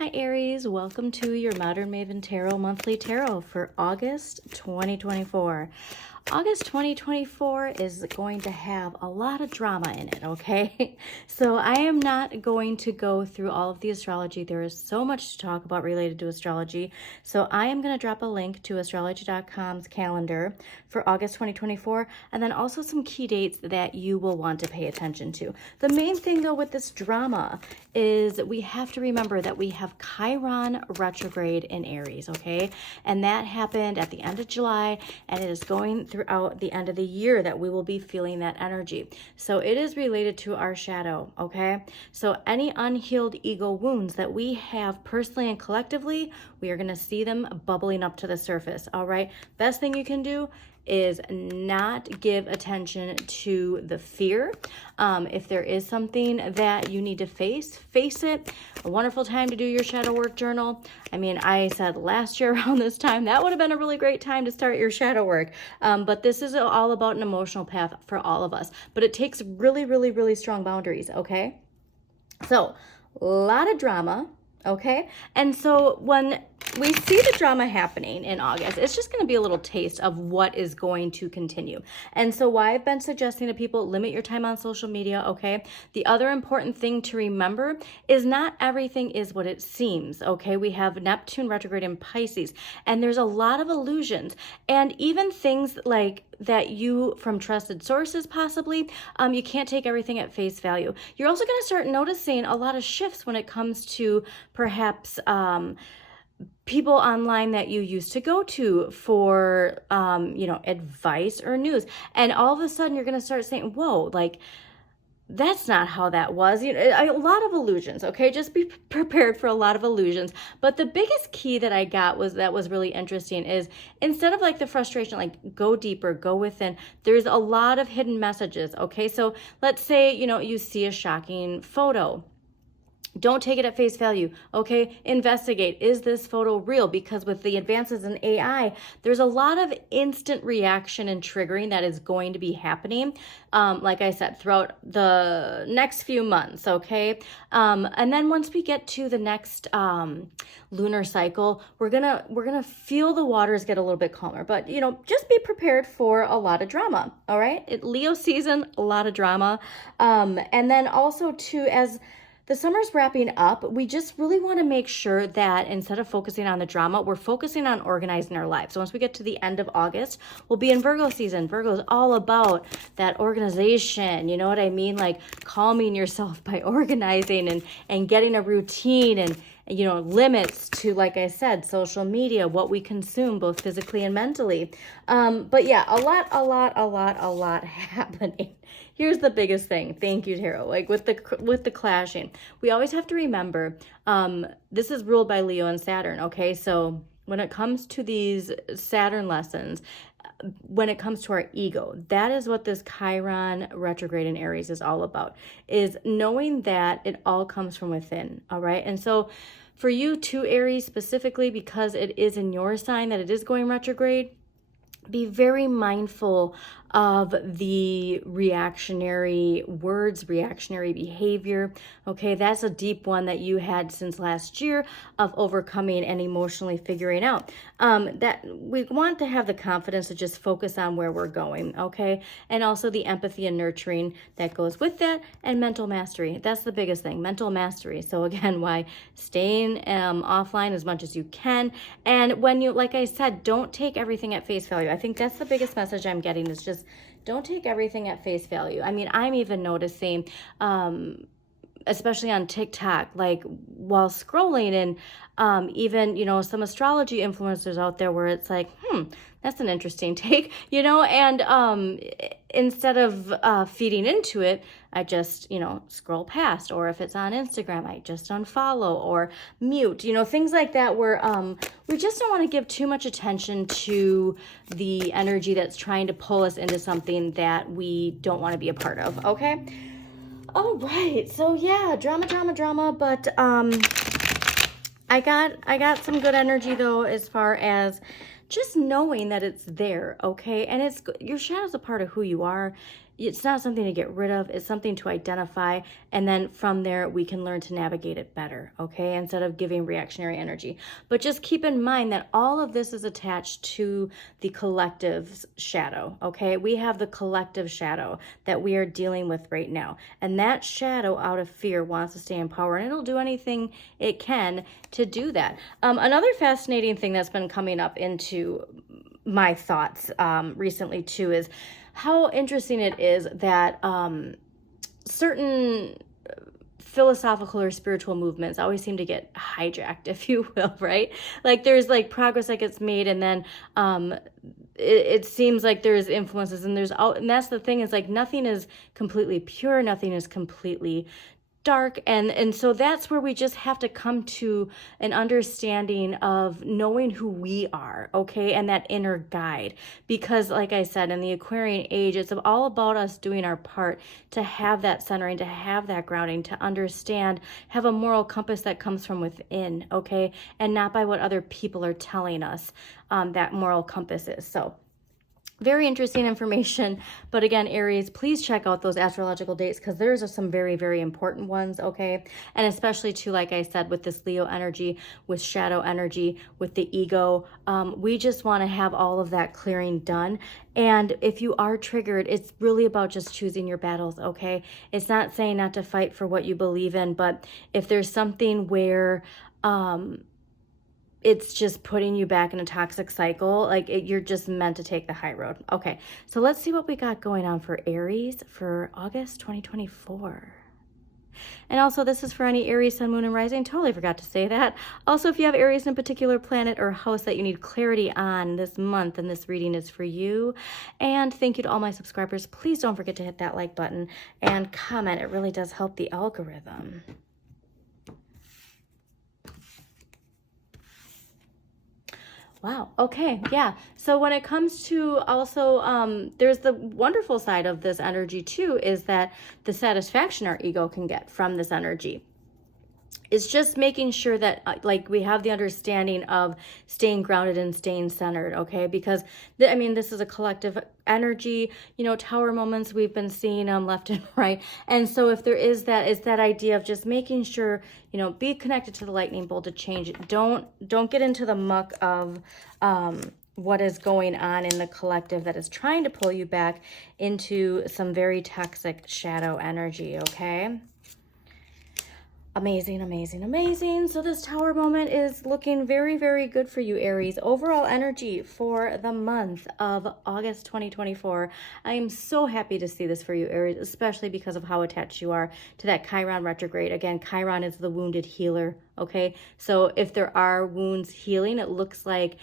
Hi Aries, welcome to your Modern Maven Tarot Monthly Tarot for August 2024. August 2024 is going to have a lot of drama in it, okay? So I am not going to go through all of the astrology. There is so much to talk about related to astrology. So I am going to drop a link to astrology.com's calendar for August 2024, and then also some key dates that you will want to pay attention to. The main thing though with this drama is we have to remember that we have Chiron retrograde in Aries, okay? And that happened at the end of July, and it is going throughout the end of the year that we will be feeling that energy. So it is related to our shadow, okay? So any unhealed ego wounds that we have personally and collectively, we are going to see them bubbling up to the surface, all right? Best thing you can do is not give attention to the fear. If there is something that you need to face it. A wonderful time to do your shadow work journal. I mean, I said last year around this time, that would have been a really great time to start your shadow work. But this is all about an emotional path for all of us. But it takes really, really, really strong boundaries, okay? So, a lot of drama, okay? And so when we see the drama happening in August, it's just going to be a little taste of what is going to continue. And so why I've been suggesting to people, limit your time on social media, okay? The other important thing to remember is not everything is what it seems, okay? We have Neptune retrograde in Pisces, and there's a lot of illusions. And even things like that you, from trusted sources possibly, you can't take everything at face value. You're also going to start noticing a lot of shifts when it comes to perhaps people online that you used to go to for, advice or news. And all of a sudden you're going to start saying, whoa, like, that's not how that was. You know, a lot of illusions, okay? Just be prepared for a lot of illusions. But the biggest key that I got was really interesting is instead of like the frustration, like go deeper, go within, there's a lot of hidden messages, okay? So let's say, you see a shocking photo. Don't take it at face value, okay? Investigate, is this photo real? Because with the advances in AI, there's a lot of instant reaction and triggering that is going to be happening, like I said, throughout the next few months, okay? And then once we get to the next lunar cycle, we're gonna feel the waters get a little bit calmer. But, just be prepared for a lot of drama, all right? Leo season, a lot of drama. And then also, too, as the summer's wrapping up, we just really want to make sure that instead of focusing on the drama, we're focusing on organizing our lives. So once we get to the end of August, we'll be in Virgo season. Virgo is all about that organization. You know what I mean? Like calming yourself by organizing and getting a routine and limits to, like I said, social media, what we consume both physically and mentally. But yeah, a lot happening. Here's the biggest thing. Thank you, Tarot. Like with the clashing, we always have to remember, this is ruled by Leo and Saturn. Okay. So when it comes to these Saturn lessons, when it comes to our ego, that is what this Chiron retrograde in Aries is all about, is knowing that it all comes from within. All right. And so for you to Aries specifically, because it is in your sign that it is going retrograde, be very mindful of the reactionary words, reactionary behavior. Okay, that's a deep one that you had since last year of overcoming and emotionally figuring out. That we want to have the confidence to just focus on where we're going, okay? And also the empathy and nurturing that goes with that, and mental mastery. That's the biggest thing, mental mastery. So again, why staying offline as much as you can. And when you, like I said, don't take everything at face value. I think that's the biggest message I'm getting, is just don't take everything at face value. I mean, I'm even noticing, especially on TikTok, like while scrolling, and even, some astrology influencers out there where it's like, that's an interesting take, and instead of feeding into it, I just, scroll past. Or if it's on Instagram, I just unfollow or mute, things like that, where we just don't want to give too much attention to the energy that's trying to pull us into something that we don't want to be a part of, okay? All right, so yeah, drama, but I got some good energy though, as far as just knowing that it's there, okay? And your shadow's a part of who you are. it's not something to get rid of. It's something to identify. And then from there, we can learn to navigate it better, okay? Instead of giving reactionary energy. But just keep in mind that all of this is attached to the collective's shadow, okay? We have the collective shadow that we are dealing with right now. And that shadow, out of fear, wants to stay in power. And it'll do anything it can to do that. Another fascinating thing that's been coming up into my thoughts recently too is how interesting it is that certain philosophical or spiritual movements always seem to get hijacked, if you will, right? Like there's like progress that gets made, and then it seems like there's influences, and and that's the thing, is like nothing is completely pure, nothing is completely dark, and so that's where we just have to come to an understanding of knowing who we are, okay, and that inner guide. Because like I said, in the Aquarian age, it's all about us doing our part to have that centering, to have that grounding, to understand, have a moral compass that comes from within, okay, and not by what other people are telling us that moral compass is. So very interesting information. But again, Aries, please check out those astrological dates, because there's some very, very important ones, okay? And especially too, like I said, with this Leo energy, with shadow energy, with the ego, we just want to have all of that clearing done. And if you are triggered, it's really about just choosing your battles, okay? It's not saying not to fight for what you believe in, but if there's something where it's just putting you back in a toxic cycle, like you're just meant to take the high road. Okay, so let's see what we got going on for Aries for August 2024. And also, this is for any Aries, Sun, Moon, and Rising. Totally forgot to say that. Also, if you have Aries in a particular planet or house that you need clarity on this month, then this reading is for you. And thank you to all my subscribers. Please don't forget to hit that like button and comment. It really does help the algorithm. Wow. Okay. Yeah. So when it comes to also, there's the wonderful side of this energy too, is that the satisfaction our ego can get from this energy. It's just making sure that like we have the understanding of staying grounded and staying centered, okay? Because I mean, this is a collective energy, you know, tower moments we've been seeing left and right. And so if there is that, it's that idea of just making sure, you know, be connected to the lightning bolt to change it. Don't get into the muck of what is going on in the collective that is trying to pull you back into some very toxic shadow energy, okay? Amazing, amazing, amazing. So this tower moment is looking very, very good for you, Aries. Overall energy for the month of August 2024. I am so happy to see this for you, Aries, especially because of how attached you are to that Chiron retrograde. Again, Chiron is the wounded healer, okay? So if there are wounds healing, it looks like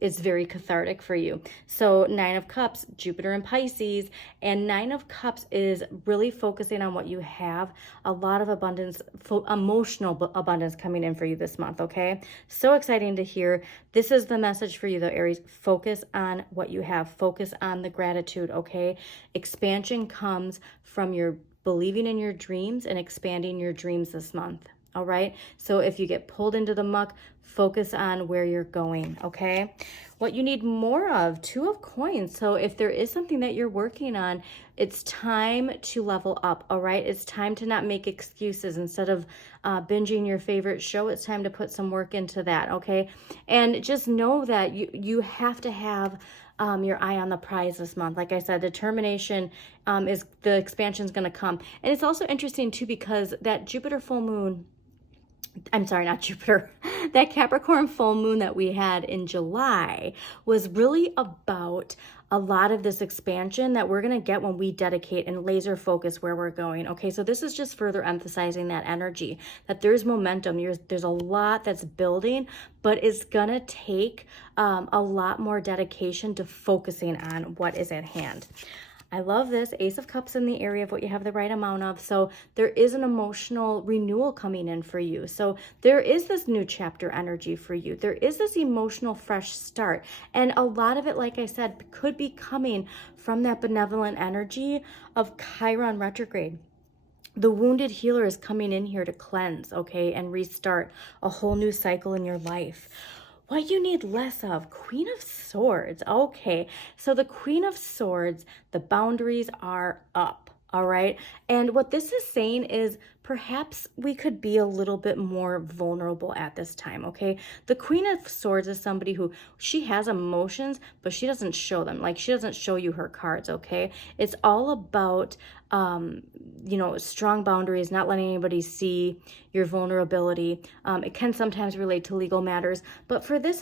it's very cathartic for you. So 9 of Cups, Jupiter in Pisces, and 9 of Cups is really focusing on what you have. A lot of abundance, emotional abundance coming in for you this month, okay? So exciting to hear. This is the message for you though, Aries. Focus on what you have. Focus on the gratitude, okay? Expansion comes from your believing in your dreams and expanding your dreams this month. All right. So if you get pulled into the muck, focus on where you're going. Okay. What you need more of, 2 of Coins. So if there is something that you're working on, it's time to level up. All right. It's time to not make excuses. Instead of binging your favorite show, it's time to put some work into that. Okay. And just know that you have to have your eye on the prize this month. Like I said, determination is the expansion is going to come. And it's also interesting too, because that Jupiter full moon, I'm sorry, not Jupiter, that Capricorn full moon that we had in July was really about a lot of this expansion that we're going to get when we dedicate and laser focus where we're going. Okay, so this is just further emphasizing that energy, that there's momentum, there's a lot that's building, but it's going to take a lot more dedication to focusing on what is at hand. I love this. Ace of Cups in the area of what you have the right amount of. So there is an emotional renewal coming in for you. So there is this new chapter energy for you. There is this emotional fresh start. And a lot of it, like I said, could be coming from that benevolent energy of Chiron retrograde. The wounded healer is coming in here to cleanse, okay, and restart a whole new cycle in your life. What you need less of, Queen of Swords. Okay, so the Queen of Swords, the boundaries are up, all right? And what this is saying is perhaps we could be a little bit more vulnerable at this time, okay? The Queen of Swords is somebody who, she has emotions, but she doesn't show them. Like, she doesn't show you her cards, okay? It's all about, you know, strong boundaries, not letting anybody see your vulnerability. It can sometimes relate to legal matters, but for this,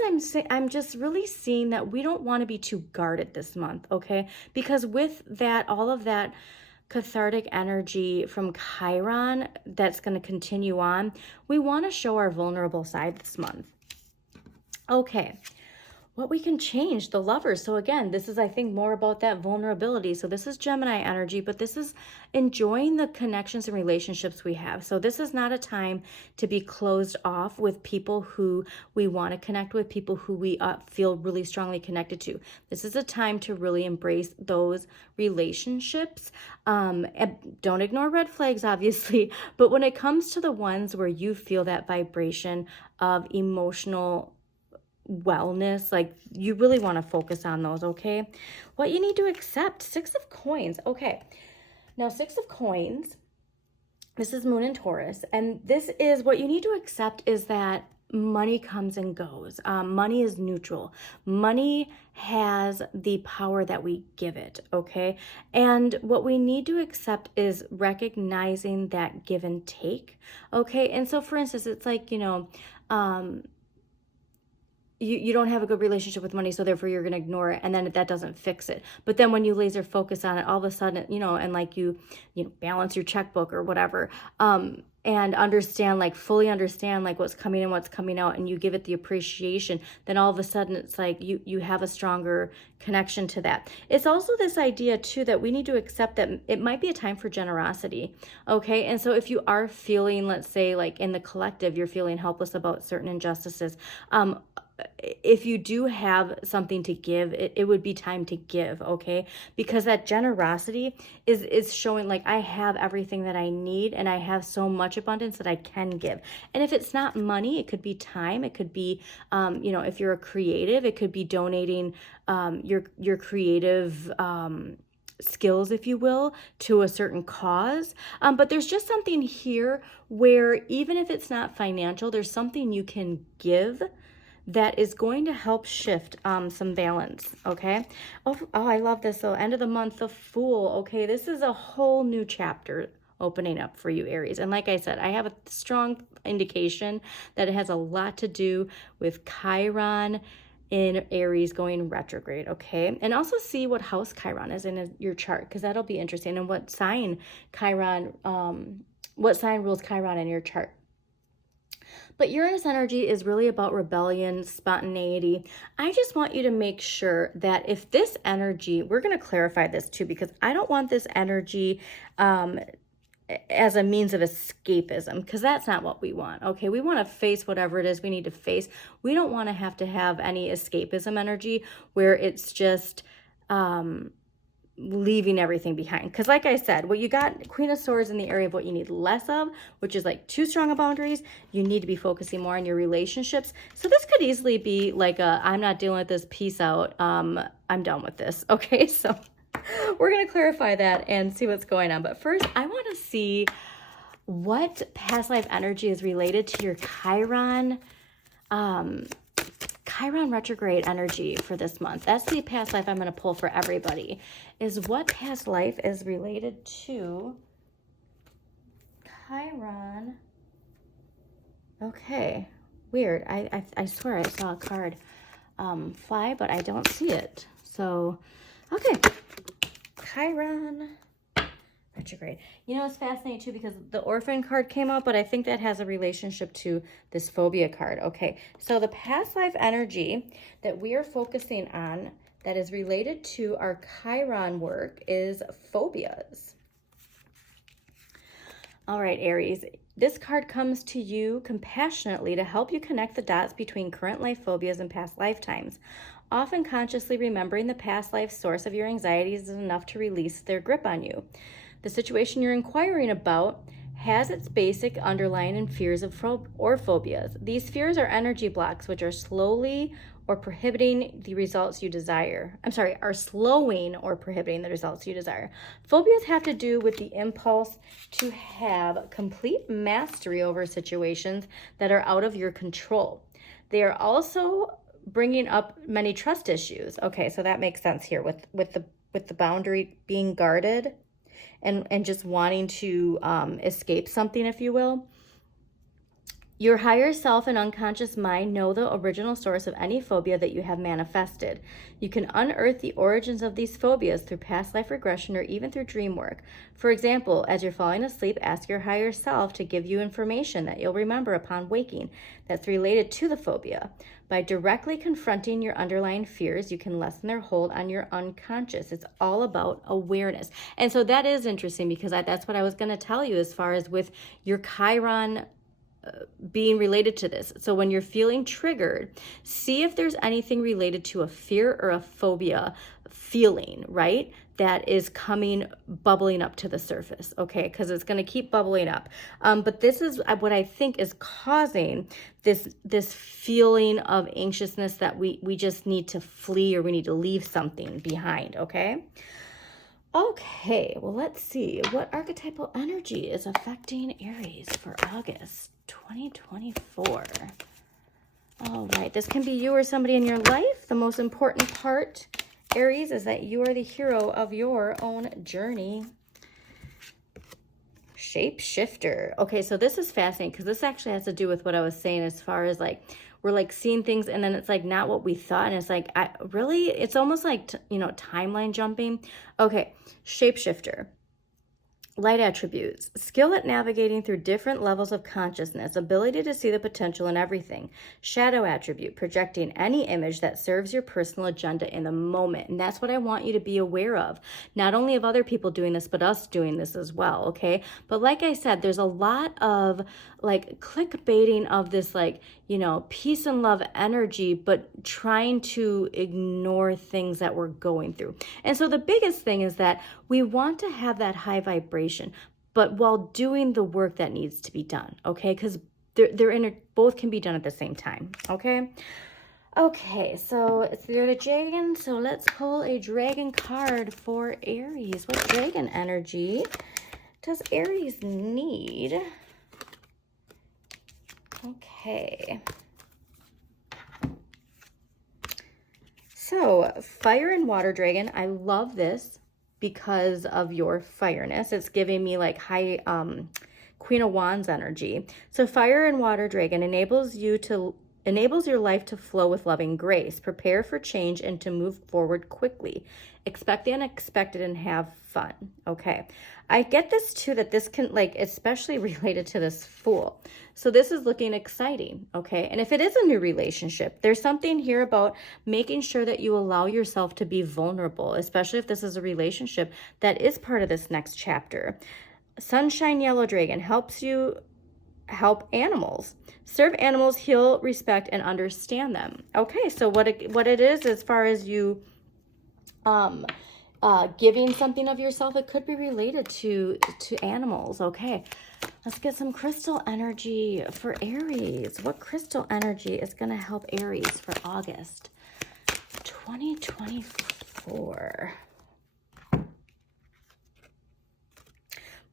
I'm just really seeing that we don't want to be too guarded this month, okay? Because with that, all of that cathartic energy from Chiron that's going to continue on, we want to show our vulnerable side this month. Okay, what we can change, the Lovers. So again, this is, I think, more about that vulnerability. So this is Gemini energy, but this is enjoying the connections and relationships we have. So this is not a time to be closed off with people who we want to connect with, people who we feel really strongly connected to. This is a time to really embrace those relationships. And don't ignore red flags, obviously, but when it comes to the ones where you feel that vibration of emotional wellness, like, you really want to focus on those, okay? What you need to accept, Six of Coins. Okay, now Six of Coins, this is Moon and Taurus, and this is what you need to accept is that money comes and goes. Money is neutral. Money has the power that we give it, okay? And what we need to accept is recognizing that give and take, okay? And so, for instance, it's like, you know, you don't have a good relationship with money, so therefore you're going to ignore it, and then that doesn't fix it. But then when you laser focus on it, all of a sudden, you know, and like you know, balance your checkbook or whatever, and understand, like, fully understand, like, what's coming in, what's coming out, and you give it the appreciation, then all of a sudden it's like you have a stronger connection to that. It's also this idea too that we need to accept that it might be a time for generosity, okay? And so if you are feeling, let's say, like in the collective, you're feeling helpless about certain injustices, if you do have something to give, it would be time to give, okay? Because that generosity is showing, like, I have everything that I need, and I have so much abundance that I can give. And if it's not money, it could be time. It could be, you know, if you're a creative, it could be donating your creative skills, if you will, to a certain cause. But there's just something here where even if it's not financial, there's something you can give that is going to help shift some balance, okay? Oh, I love this. So end of the month, the Fool. Okay, this is a whole new chapter opening up for you, Aries. And like I said, I have a strong indication that it has a lot to do with Chiron in Aries going retrograde, okay? And also see what house Chiron is in your chart, because that'll be interesting, and what sign Chiron, what sign rules Chiron in your chart. But Uranus energy is really about rebellion, spontaneity. I just want you to make sure that if this energy, we're going to clarify this too, because I don't want this energy as a means of escapism, because that's not what we want, okay? We want to face whatever it is we need to face. We don't want to have any escapism energy where it's just leaving everything behind. Because like I said, what you got, Queen of Swords, in the area of what you need less of, which is like too strong of boundaries. You need to be focusing more on your relationships. So this could easily be like I'm not dealing with this, peace out, I'm done with this, okay? So we're going to clarify that and see what's going on. But first, I want to see what past life energy is related to your Chiron retrograde energy for this month. That's the past life I'm going to pull for everybody, is what past life is related to Chiron. Okay, weird. I swear I saw a card fly, but I don't see it. So, okay, Chiron retrograde. You know, it's fascinating too, because the Orphan card came out, but I think that has a relationship to this phobia card. Okay, so the past life energy that we are focusing on that is related to our Chiron work is phobias. All right, Aries, this card comes to you compassionately to help you connect the dots between current life phobias and past lifetimes. Often consciously remembering the past life source of your anxieties is enough to release their grip on you. The situation you're inquiring about has its basic underlying in fears or phobias. These fears are energy blocks, which are slowly or prohibiting the results you desire. Are slowing or prohibiting the results you desire. Phobias have to do with the impulse to have complete mastery over situations that are out of your control. They are also bringing up many trust issues. Okay, so that makes sense here with the boundary being guarded and just wanting to escape something, if you will. Your higher self and unconscious mind know the original source of any phobia that you have manifested. You can unearth the origins of these phobias through past life regression or even through dream work. For example, as you're falling asleep, ask your higher self to give you information that you'll remember upon waking that's related to the phobia. By directly confronting your underlying fears, you can lessen their hold on your unconscious. It's all about awareness. And so that is interesting because that's what I was going to tell you as far as with your Chiron being related to this. So when you're feeling triggered, see if there's anything related to a fear or a phobia feeling, right? That is bubbling up to the surface, okay? Because it's going to keep bubbling up. But this is what I think is causing this feeling of anxiousness that we just need to flee or we need to leave something behind, okay? Okay, well, let's see what archetypal energy is affecting Aries for August 2024. All right, this can be you or somebody in your life. The most important part, Aries, is that you are the hero of your own journey. Shapeshifter. Okay, so this is fascinating because this actually has to do with what I was saying as far as like we're like seeing things and then it's like not what we thought, and it's like it's almost like timeline jumping. Okay, shapeshifter. Light attributes: skill at navigating through different levels of consciousness, ability to see the potential in everything. Shadow attribute: projecting any image that serves your personal agenda in the moment. And that's what I want you to be aware of. Not only of other people doing this, but us doing this as well, okay? But like I said, there's a lot of like clickbaiting of this peace and love energy, but trying to ignore things that we're going through. And so the biggest thing is that we want to have that high vibration, but while doing the work that needs to be done, okay? Because both can be done at the same time, okay? Okay, so you're the dragon, so let's pull a dragon card for Aries. What dragon energy does Aries need? Okay. So, fire and water dragon, I love this because of your fireness. It's giving me like high Queen of Wands energy. So, fire and water dragon enables your life to flow with loving grace. Prepare for change and to move forward quickly. Expect the unexpected and have fun. Okay. I get this too, that this can especially related to this Fool. So this is looking exciting. Okay. And if it is a new relationship, there's something here about making sure that you allow yourself to be vulnerable, especially if this is a relationship that is part of this next chapter. Sunshine Yellow Dragon help animals. Serve animals, heal, respect, and understand them. Okay, so what it is as far as you giving something of yourself, it could be related to animals. Okay, let's get some crystal energy for Aries. What crystal energy is going to help Aries for August 2024?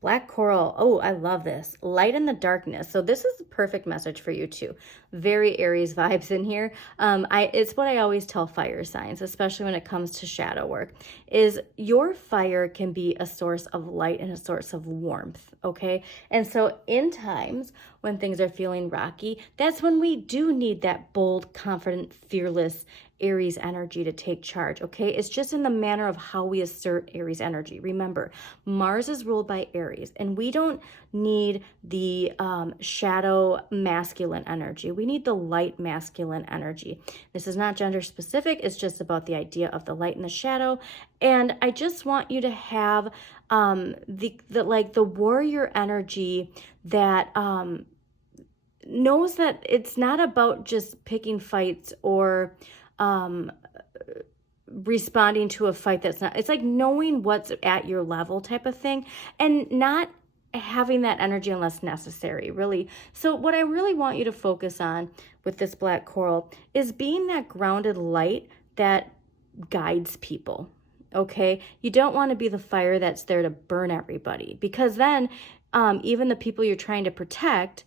Black coral. Oh, I love this. Light in the darkness. So this is a perfect message for you too. Very Aries vibes in here. It's what I always tell fire signs, especially when it comes to shadow work, is your fire can be a source of light and a source of warmth, okay? And so in times when things are feeling rocky, that's when we do need that bold, confident, fearless Aries energy to take charge, okay? It's just in the manner of how we assert Aries energy. Remember, Mars is ruled by Aries, and we don't need the shadow masculine energy. We need the light masculine energy. This is not gender specific. It's just about the idea of the light and the shadow. And I just want you to have the warrior energy that knows that it's not about just picking fights or responding to a fight that's not, it's like knowing what's at your level type of thing, and not having that energy unless necessary, really. So what I really want you to focus on with this black coral is being that grounded light that guides people. Okay, you don't want to be the fire that's there to burn everybody, because then even the people you're trying to protect,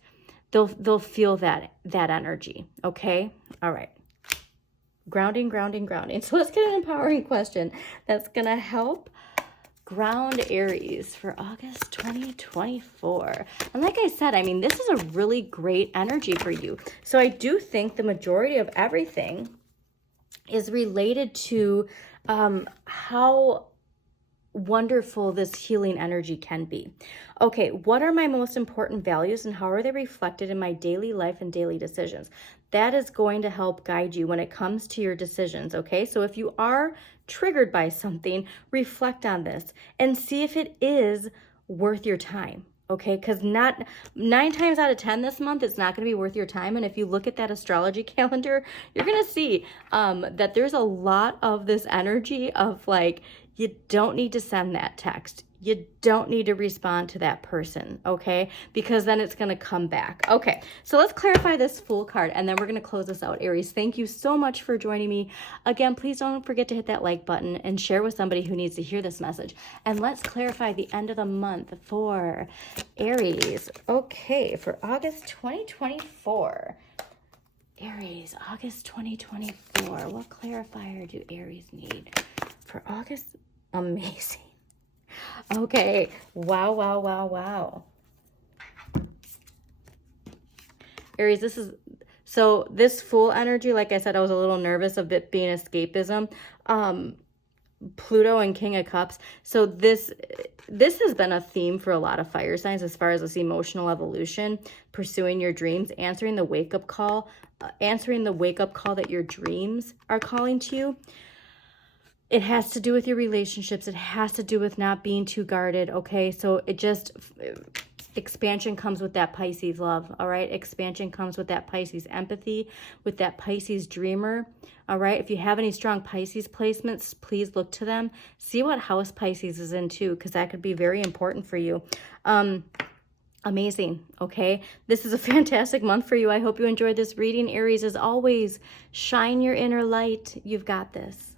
they'll feel that energy. Okay, all right. Grounding, grounding, grounding. So let's get an empowering question that's gonna help ground Aries for August 2024. And like I said, I mean, this is a really great energy for you. So I do think the majority of everything is related to how wonderful this healing energy can be. Okay, what are my most important values and how are they reflected in my daily life and daily decisions? That is going to help guide you when it comes to your decisions, okay? So if you are triggered by something, reflect on this and see if it is worth your time. Okay, because not 9 times out of 10 this month, it's not going to be worth your time. And if you look at that astrology calendar, you're going to see that there's a lot of this energy of like, you don't need to send that text. You don't need to respond to that person, okay? Because then it's going to come back. Okay, so let's clarify this Fool card, and then we're going to close this out. Aries, thank you so much for joining me. Again, please don't forget to hit that like button and share with somebody who needs to hear this message. And let's clarify the end of the month for Aries. Okay, for August 2024. Aries, August 2024. What clarifier do Aries need for August? Amazing. Okay. Wow, wow, wow, wow. Aries, this Fool energy, like I said, I was a little nervous of it being escapism. Pluto and King of Cups. So this has been a theme for a lot of fire signs as far as this emotional evolution, pursuing your dreams, answering the wake-up call that your dreams are calling to you. It has to do with your relationships. It has to do with not being too guarded, okay? So expansion comes with that Pisces love, all right? Expansion comes with that Pisces empathy, with that Pisces dreamer, all right? If you have any strong Pisces placements, please look to them. See what house Pisces is in too, because that could be very important for you. Amazing, okay? This is a fantastic month for you. I hope you enjoyed this reading. Aries, as always, shine your inner light. You've got this.